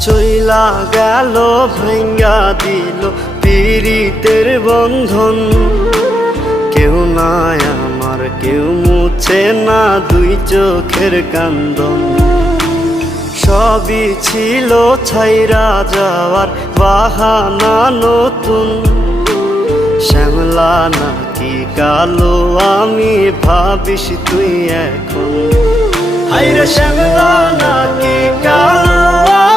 চইলা গেল ভাঙ্গা দিল পীড়িতের বন্ধন। কেউ নাই আমার, কেউ মুছে না দুই চোখের কান্দন। সবই ছিল ছাইরা যাওয়ার বাহানা নতুন। শ্যামলা নাকি কালো আমি ভাবিস তুই এখন। হায়রে শ্যামলা নাকি কালো